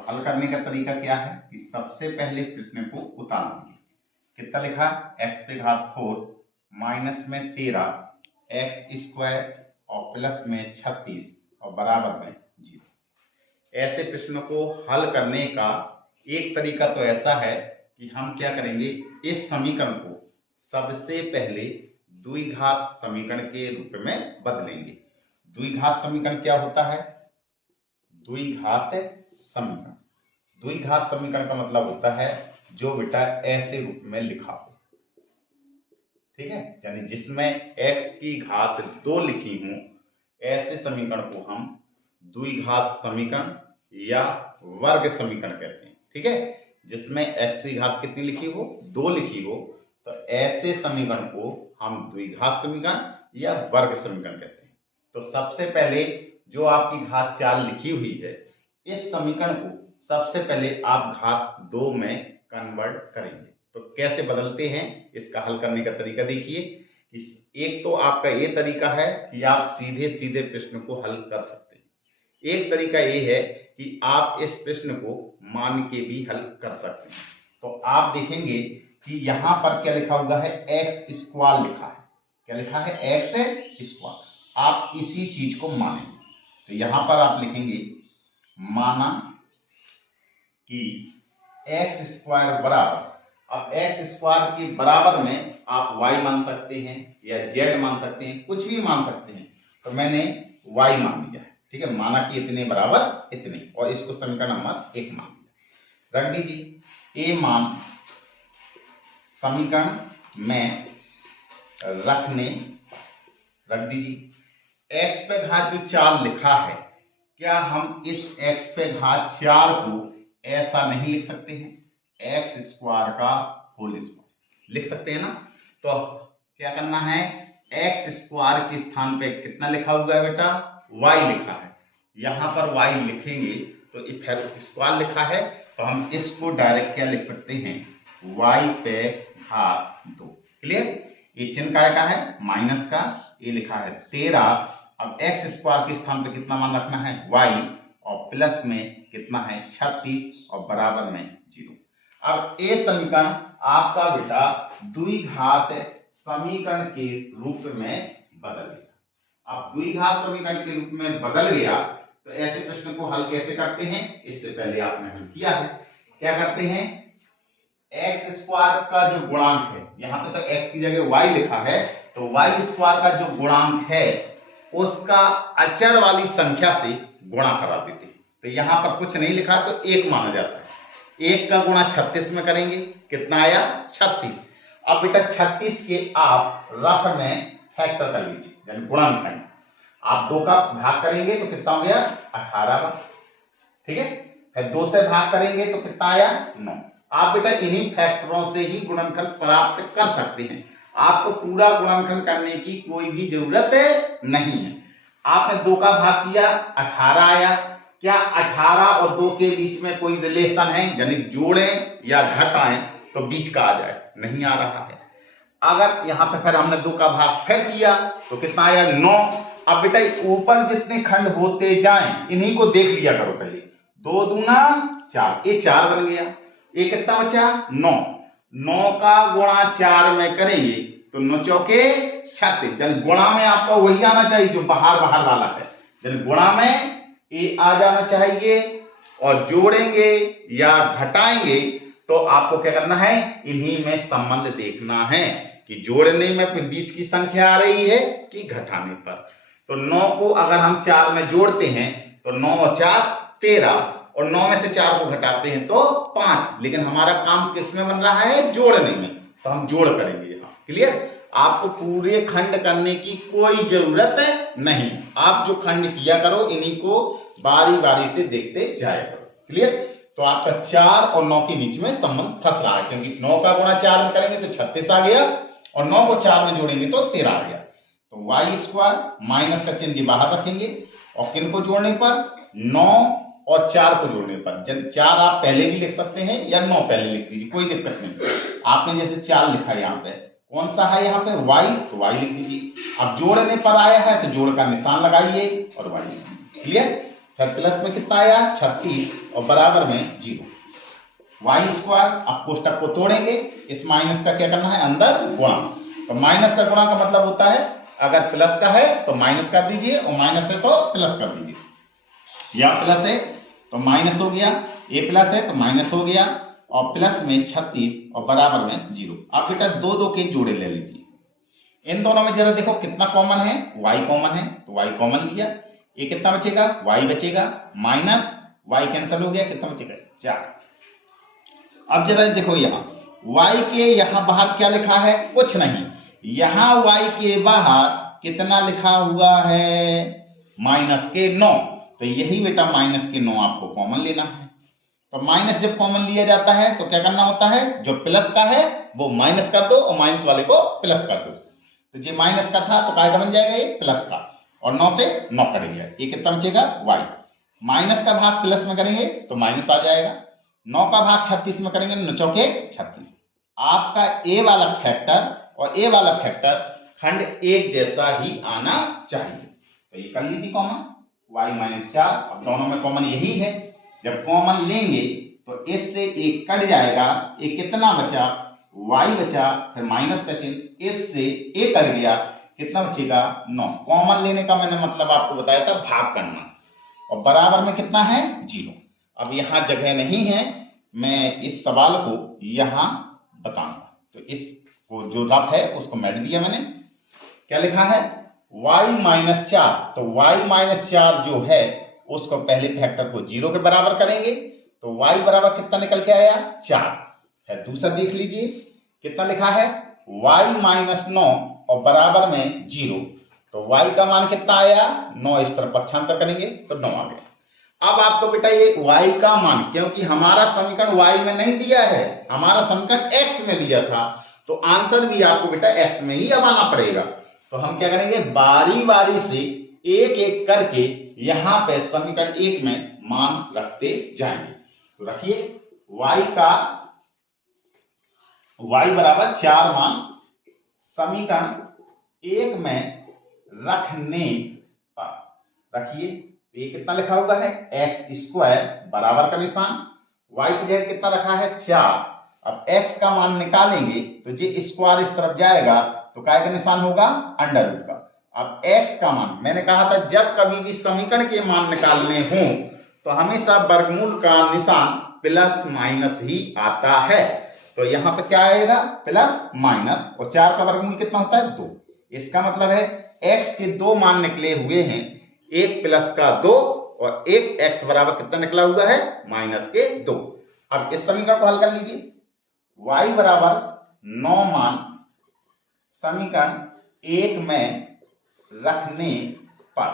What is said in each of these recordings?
तो हल करने का तरीका क्या है कि सबसे पहले प्रश्न को उतार लेंगे। कितना लिखा, x पे घात 4 माइनस में 13 एक्स स्क्वायर और प्लस में 36 और बराबर में 0। ऐसे प्रश्नों को हल करने का एक तरीका तो ऐसा है कि हम क्या करेंगे, इस समीकरण को सबसे पहले द्विघात समीकरण के रूप में बदलेंगे। द्विघात समीकरण क्या होता है, द्विघात समीकरण, द्विघात समीकरण का मतलब होता है जो बेटा ऐसे रूप में लिखा हो, ठीक है, यानी जिसमें x की घात 2 लिखी हूं, ऐसे समीकरण को हम द्विघात समीकरण या वर्ग समीकरण कहते हैं। ठीक है, जिसमें x की घात कितनी लिखी हो, 2 लिखी हो, तो ऐसे समीकरण को हम द्विघात समीकरण या वर्ग समीकरण कहते हैं। तो सबसे पहले जो आपकी घात 4 लिखी हुई है, इस समीकरण को सबसे पहले आप घात 2 में कन्वर्ट करेंगे। तो कैसे बदलते हैं, इसका हल करने का तरीका देखिए। एक तो आपका ये तरीका है कि आप सीधे सीधे प्रश्न को हल कर सकते हैं। एक तरीका ये है कि आप इस प्रश्न को मान के भी हल कर सकते हैं। तो आप देखेंगे कि यहां पर क्या लिखा हुआ है, एक्स स्क्वायर लिखा है। क्या लिखा है, एक्स स्क्वायर। आप इसी चीज को मानेंगे, तो यहां पर आप लिखेंगे माना कि एक्स स्क्वायर बराबर, अब एक्स स्क्वायर के बराबर में आप y मान सकते हैं या z मान सकते हैं, कुछ भी मान सकते हैं। तो मैंने y मान लिया है, ठीक है, माना कि इतने बराबर इतने, और इसको समीकरण नंबर 1 मान लिया। रख दीजिए a मान समीकरण में रख दीजिए। x पे घात जो 4 लिखा है, क्या हम इस x पे घात 4 को ऐसा नहीं लिख सकते हैं, एक्स स्क्वायर का होल स्क्वायर लिख सकते हैं ना। तो क्या करना है, एक्स स्क्वायर के स्थान पे कितना लिखा हुआ है बेटा, y लिखा है, यहां पर y लिखेंगे तो फिर स्क्वायर लिखा है, तो हम इसको डायरेक्ट क्या लिख सकते हैं, y पे घात 2। क्लियर, ये चिन्ह काय का है, माइनस का, ये लिखा है 13। अब एक्स स्क्वायर के स्थान पे कितना मान रखना है, y, और प्लस में कितना है 36 और बराबर में 0। अब ये समीकरण आपका बेटा द्विघात समीकरण के रूप में बदल गया। अब द्विघात समीकरण के रूप में बदल गया तो ऐसे प्रश्न को हल कैसे करते हैं, इससे पहले आपने हल किया है। क्या करते हैं, एक्स स्क्वायर का जो गुणांक है, यहां पे तो एक्स की जगह वाई लिखा है, तो वाई स्क्वायर का जो गुणांक है उसका अचर वाली संख्या से गुणा करा देते हैं। तो यहां पर कुछ नहीं लिखा तो 1 माना जाता है। 1 का गुणा 36 में करेंगे, कितना आया 36। अब बेटा 36 के आप रफ में फैक्टर कर लीजिए, यानी गुणनखंड। आप 2 का भाग करेंगे तो कितना हो गया 18, ठीक है, फिर 2 से भाग करेंगे तो कितना आया 9। आप बेटा इन्हीं फैक्टरों से ही गुणनखंड प्राप्त कर सकते हैं, आपको पूरा गुणनखंड करने की कोई भी जरूरत नहीं है। आपने 2 का भाग किया 18 आया, क्या 18 और 2 के बीच में कोई रिलेशन है, यानी जोड़ें या घटाएं तो बीच का आ जाए, नहीं आ रहा है। अगर यहां पे फिर हमने 2 का भाग फिर किया तो कितना आया 9। अब बेटा ऊपर जितने खंड होते जाएं इन्हीं को देख लिया करो पहले, 2 दूना 4, ये 4 बन गया, ये कितना बचा 9। 9 का गुणा 4 में करेंगे तो 9 चौके 36, यानी गुणा में आपका वही आना चाहिए जो बाहर बाहर वाला है, यानी गुणा में ये आ जाना चाहिए, और जोड़ेंगे या घटाएंगे तो आपको क्या करना है, इन्हीं में संबंध देखना है कि जोड़ने में बीच की संख्या आ रही है कि घटाने पर। तो 9 को अगर हम 4 में जोड़ते हैं तो 9 और 4 13, और 9 में से 4 को घटाते हैं तो 5, लेकिन हमारा काम किस में बन रहा है, जोड़ने में, तो हम जोड़ करेंगे यहाँ। क्लियर, आपको पूरे खंड करने की कोई जरूरत नहीं, आप जो खंड किया करो इन्हीं को बारी बारी से देखते जाया करो। क्लियर, तो आपका 4 और 9 के बीच में संबंध फंस रहा है, क्योंकि 9 का गुणा 4 में करेंगे तो 36 आ गया, और 9 को 4 में जोड़ेंगे तो 13 आ गया। तो वाई स्क्वायर माइनस का चिन्ह बाहर रखेंगे, और किन को जोड़ने पर, 9 और 4 को जोड़ने पर। 4 आप पहले भी लिख सकते हैं या 9 पहले लिख दीजिए, कोई दिक्कत नहीं। आपने जैसे 4 लिखा है, यहाँ पे कौन सा है, यहाँ पे y, तो y लिख दीजिए। अब जोड़ने पर आया है तो जोड़ का निशान लगाइए और y लिख दीजिए। क्लियर, फिर प्लस में कितना आया 36 और बराबर में 0। वाई स्क्वायर, अब कोष्टक को तोड़ेंगे, इस माइनस का क्या करना है अंदर गुणा। तो माइनस का गुणा का मतलब होता है अगर प्लस का है तो माइनस कर दीजिए और माइनस है तो प्लस कर दीजिए। या प्लस है तो माइनस हो गया, ए प्लस है तो माइनस हो गया और प्लस में 36 और बराबर में 0। आप बेटा दो दो के जोड़े ले लीजिए। इन दोनों में जरा देखो कितना कॉमन है, y कॉमन है तो y कॉमन लिया। ये कितना बचेगा y बचेगा, माइनस y कैंसिल हो गया, कितना बचेगा 4। अब जरा देखो यहाँ y के यहाँ बाहर क्या लिखा है, कुछ नहीं, यहाँ y के बाहर कितना लिखा हुआ है -9। तो यही बेटा -9 आपको कॉमन लेना है। तो माइनस जब कॉमन लिया जाता है तो क्या करना होता है, जो प्लस का है वो माइनस कर दो और माइनस वाले को प्लस कर दो। तो ये माइनस का था तो काय का बन जाएगा ये प्लस का, और 9 से 9 करेंगे, ये कितना बचेगा y। माइनस का भाग प्लस में करेंगे तो माइनस आ जाएगा, 9 का भाग 36 में करेंगे 9 चौके 36। आपका ए वाला फैक्टर और ए वाला फैक्टर खंड एक जैसा ही आना चाहिए। तो ये कर लीजिए कॉमन, y - 4। अब दोनों में कॉमन यही है, जब कॉमन लेंगे तो इससे एक कट जाएगा, एक कितना बचा y बचा, फिर माइनस का चिन्ह, इससे एक कट गया, कितना बचेगा 9। कॉमन लेने का मैंने मतलब आपको बताया था भाग करना, और बराबर में कितना है 0। अब यहाँ जगह नहीं है, मैं इस सवाल को यहाँ बताऊंगा। तो इसको जो रफ है उसको मिट दिया मैंने। क्या लिखा है y - 4। तो y - 4 जो है उसको पहले फैक्टर को 0 के बराबर करेंगे तो y बराबर कितना निकल के आया 4 है। दूसरा देख लीजिए कितना लिखा है y - 9 और बराबर में 0। तो y का मान कितना आया 9, इस तरफ पक्षांतर करेंगे तो 9 आ गया। अब आपको बेटा ये y का मान, क्योंकि हमारा समीकरण y में नहीं दिया है, हमारा समीकरण x में दिया था, तो आंसर भी आपको बेटा x में ही अब आना पड़ेगा। तो हम क्या करेंगे, बारी बारी से एक एक करके यहां पे समीकरण 1 में मान रखते जाएंगे। तो रखिए y बराबर 4 मान समीकरण 1 में रखने पर रखिए। तो ये कितना लिखा हुआ है x² बराबर का निशान, y की जगह कितना रखा है 4। अब x का मान निकालेंगे तो ये स्क्वायर इस तरफ जाएगा तो काय का निशान होगा √ का। अब x का मान, मैंने कहा था जब कभी भी समीकरण के मान निकालने हो तो हमेशा वर्गमूल का निशान प्लस माइनस ही आता है। तो यहाँ पे क्या आएगा प्लस माइनस, और 4 का वर्गमूल कितना होता है 2। इसका मतलब है x के 2 मान निकले हुए हैं, एक प्लस का 2 और एक x बराबर कितना निकला हुआ है -2। अब इस समीकरण को हल कर लीजिए। y बराबर 9 मान समीकरण 1 में रखने पर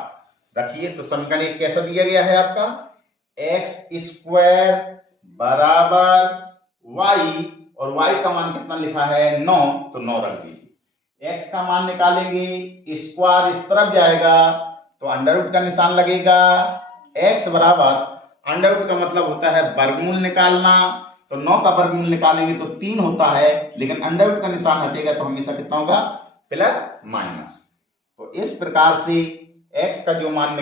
रखिए। तो समीकरण 1 कैसा दिया गया है आपका x² बराबर y, और y का मान कितना लिखा है 9, तो 9 रख दीजिए। x का मान निकालेंगे, स्क्वायर इस तरफ जाएगा तो √ का निशान लगेगा। x बराबर √ का मतलब होता है वर्गमूल निकालना, तो 9 का वर्गमूल निकालेंगे तो 3 होता है, लेकिन √ का निशान हटेगा तो हमेशा कितना होगा प्लस माइनस। तो इस प्रकार से x का जो मान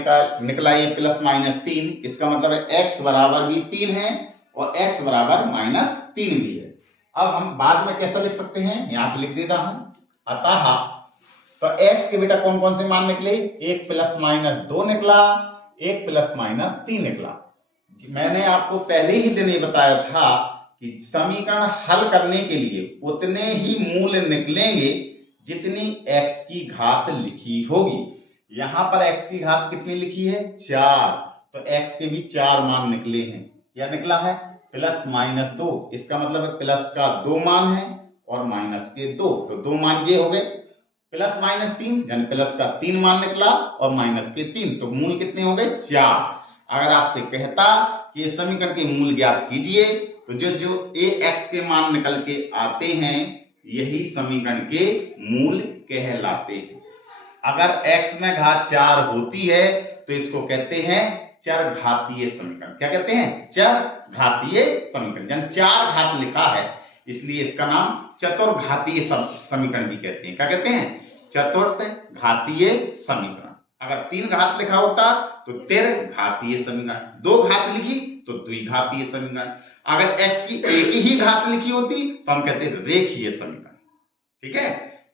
निकला ये ±3, इसका मतलब है x बराबर भी 3 है और x बराबर -3 भी है। अब हम बाद में कैसा लिख सकते हैं, यहाँ पे लिख देता हूं। अतः तो x के बेटा कौन कौन से मान निकले, एक ±2 निकला, एक ±3 निकला। मैंने आपको पहले ही दिन ये बताया था कि समीकरण हल करने के लिए उतने ही मूल निकलेंगे जितनी x की घात लिखी होगी। यहां पर x की घात कितनी लिखी है 4, तो x के भी 4 मान निकले हैं। क्या निकला है ±2, इसका मतलब है प्लस का 2 मान है और माइनस के 2, तो 2 मान ये हो गए, ±3 यानी प्लस का 3 मान निकला और माइनस के 3, तो मूल कितने हो गए 4। अगर आपसे कहता कि ये समीकरण के मूल ज्ञात कीजिए तो जो x के मान निकल के आते हैं यही समीकरण के मूल कहलाते हैं। अगर x में घात 4 होती है तो इसको कहते हैं चरघातीय समीकरण। क्या कहते हैं चरघातीय समीकरण, यानी 4 घात लिखा है इसलिए इसका नाम चतुर्घातीय समीकरण भी कहते हैं। क्या कहते हैं चतुर्थ घातीय समीकरण। अगर 3 घात लिखा होता तो घातीय समीकरण, 2 घात लिखी तो द्विघातीय समीकरण, अगर x की एक ही घात लिखी होती तो हम कहते रेखीय समीकरण। ठीक है,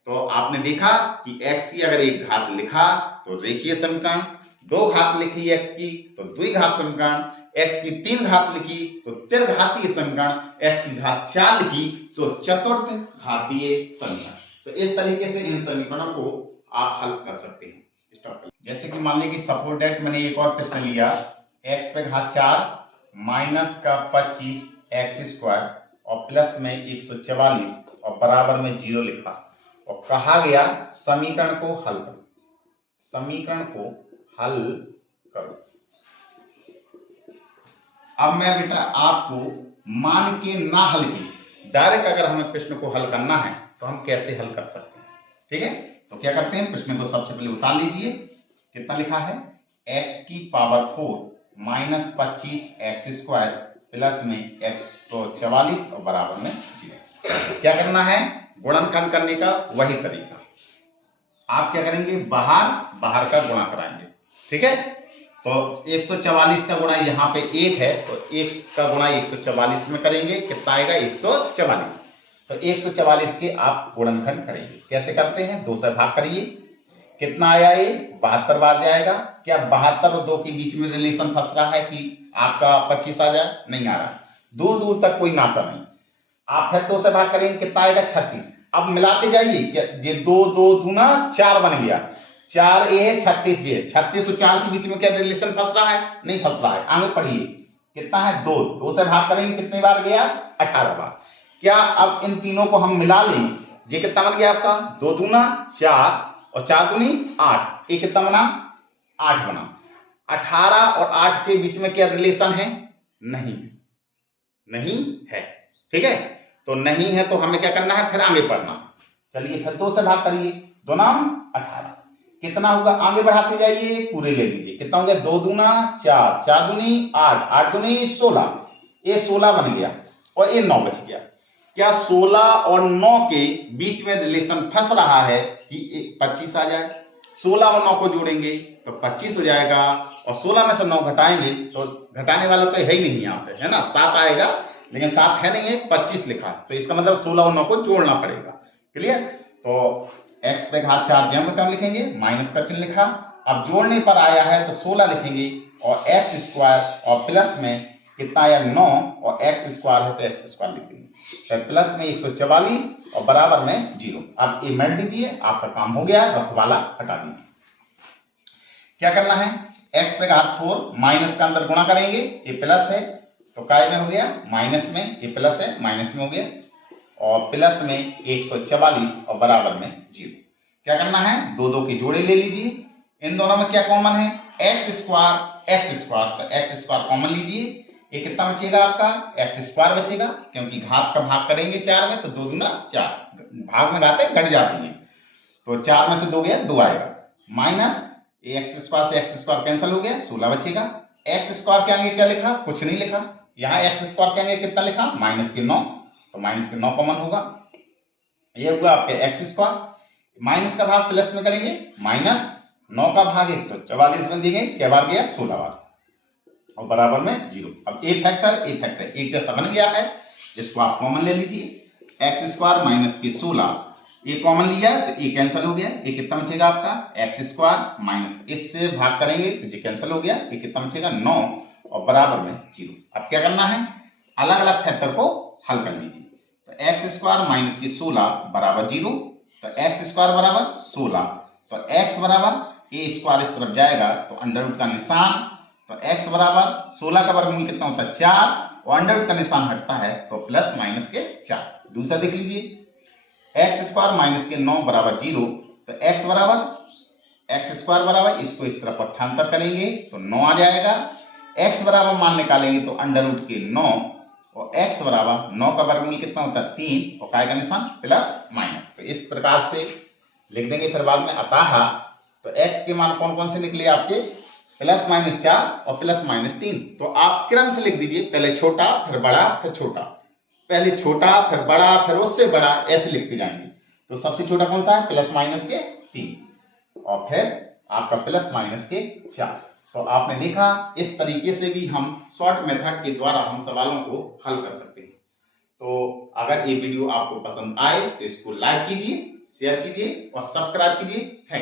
तो आपने देखा कि x की अगर एक घात लिखा तो रेखीय समीकरण, 2 घात लिखी x की तो द्विघात समीकरण, x की 3 घात लिखी तो त्रिघातीय समीकरण, x की घात 4 लिखी तो चतुर्थ घातीय समीकरण। तो इस तरीके से इन समीकरणों को आप हल कर सकते हैं। जैसे कि मान लीजिए कि सपोज दैट मैंने एक और प्रश्न लिया, x पे घात 4 माइनस का 25 एक्स स्क्वायर और प्लस में 144 और बराबर में 0 लिखा और कहा गया समीकरण को हल करो, समीकरण को हल करो। अब मैं बेटा आपको मान के ना हल की, डायरेक्ट अगर हमें प्रश्न को हल करना है तो हम कैसे हल कर सकते हैं। ठीक है, तो क्या करते हैं, प्रश्न को सबसे पहले उतार लीजिए। कितना लिखा है, x की power 4 minus 25 x square plus में 144 और बराबर में 0। क्या करना है, गुणनखंड करने का वही तरीका। आप क्या करेंगे, बाहर का गुणा कराएंगे। ठीक है, तो 144 का गुणा यहाँ पे 1 है तो 1 का गुणा 144 में करेंगे, कितना आएगा 144। तो 144 के आप गुणनखंड करेंगे। कैसे करते हैं, 2 से भाग करिए, कितना आया ये 72 बार जाएगा। क्या 72 और 2 के बीच में रिलेशन फंस रहा है कि आपका 25 आ जाए, नहीं आ रहा, दूर दूर तक कोई नाता नहीं। आप फिर 2 से भाग करेंगे, कितना आएगा 36। अब मिलाते जाइए, क्या ये 2 2 दूना 4 बन गया, 4 ए है 36 ये, 36 और 4 के बीच में क्या रिलेशन फंस रहा है, नहीं फंस रहा है। आगे पढ़िए, कितना है 2, 2 से भाग करेंगे कितनी बार गया 18 बार। क्या अब इन तीनों को हम मिला लें, ये कितना बन गया आपका 2 दूना 4 और 4 दूनी 8, ये कितना बना 8 बना। 18 और 8 के बीच में क्या रिलेशन है, नहीं है। ठीक है, तो नहीं है तो हमें क्या करना है, फिर आगे पढ़ना। चलिए फिर 2 से भाग करिए, 2 नाम 18, कितना होगा, आगे बढ़ाते जाइए, पूरे ले लीजिए, कितना हो गया 2 दूना 4, 4 दूनी 8, 8 दूनी 16, ये 16 बन गया और ये 9 बच गया। क्या 16 और 9 के बीच में रिलेशन फंस रहा है कि 25 आ जाए। 16 और 9 को जोड़ेंगे तो 25 हो जाएगा और 16 में से 9 घटाएंगे तो घटाने वाला तो है ही नहीं यहाँ पे, है ना, 7 आएगा, लेकिन 7 है नहीं है, 25 लिखा, तो इसका मतलब 16 और 9 को जोड़ना पड़ेगा। क्लियर, तो x पे घात 4 ज्यों को त्यों लिखेंगे, माइनस का चिन्ह लिखा। अब जोड़ने पर आया है तो 16 लिखेंगे और एक्स स्क्वायर और प्लस में कितना आया 9 और एक्स स्क्वायर है तो एक्स स्क्वायर लिख देंगे, फिर प्लस में 144 और बराबर में 0। अब ये मिट दीजिए, आपका काम हो गया, रखवाला हटा दीजिए। क्या करना है, x पे घात 4 माइनस का अंदर गुणा करेंगे, ये प्लस है तो काय में हो गया माइनस में, ये प्लस है माइनस में हो गया और प्लस में 144 और बराबर में 0। क्या करना है, 2 2 के जोड़े ले लीजिए, इन दोनों में क्या कॉमन है, एक्स स्क्वायर, तो एक्स स्क्वायर कॉमन लीजिए, ये कितना बचेगा आपका एक्स स्क्वायर बचेगा, क्योंकि घात का भाग करेंगे 4 में तो 2 दूना 4, भाग में घातें घट जाती हैं, तो 4 में से 2 गया 2 आएगा, माइनस एक्स स्क्वायर से एक्स स्क्वायर कैंसिल हो गया, 16 बचेगा। एक्स स्क्वायर के आगे क्या लिखा, कुछ नहीं लिखा, यहाँ एक्स स्क्वायर के आगे कितना लिखा माइनस के 9, तो माइनस के 9 कॉमन होगा, ये हुआ आपके एक्स स्क्वायर। माइनस का भाग प्लस में करेंगे, माइनस 9 का भाग 144 में देंगे, क्या बार गया 16 बार और बराबर में 0। अब ए फैक्टर एक जैसा बन गया है, जिसको आप कॉमन ले लीजिए, एक्स स्क्वायर माइनस के 16, ये कॉमन लिया तो ये कैंसिल हो गया, ये कितना बचेगा आपका एक्स स्क्वायर माइनस, इससे भाग करेंगे तो ये कैंसिल हो गया, ये कितना बचेगा 9 और बराबर में 0। अब क्या करना है, अलग अलग फैक्टर को हल कर लीजिए, तो एक्स स्क्वायर माइनस की 16 बराबर 0, तो एक्स स्क्वायर बराबर 16, तो एक्स बराबर ए स्क्वायर इस तरफ जाएगा तो अंडर रूट का निशान, तो x बराबर 16 का वर्गमूल कितना होता है 4 और अंडर रूट का निशान हटता है तो प्लस माइनस के 4। दूसरा देख लीजिए, एक्स स्क्वायर माइनस के 9 बराबर 0, तो एक्स स्क्वायर बराबर इसको इस तरफ पक्षांतर करेंगे तो 9 आ जाएगा, x बराबर मान निकालेंगे तो अंडर रूट के 9 और x बराबर 9 का वर्गमूल कितना होता है 3 और काय का निशान प्लस माइनस, तो इस प्रकार से लिख देंगे फिर बाद में। अतः तो x के मान कौन कौन से निकले आपके, प्लस माइनस 4 और प्लस माइनस 3, तो आप क्रम से लिख दीजिए, पहले छोटा फिर बड़ा फिर छोटा, पहले छोटा फिर बड़ा फिर उससे बड़ा, ऐसे लिखते जाएंगे। तो सबसे छोटा कौन सा है, प्लस माइनस के 3 और फिर आपका प्लस माइनस के 4। तो आपने देखा इस तरीके से भी हम शॉर्ट मेथड के द्वारा हम सवालों को हल कर सकते हैं। तो अगर ये वीडियो आपको पसंद आए तो इसको लाइक कीजिए, शेयर कीजिए और सब्सक्राइब कीजिए। Thank you.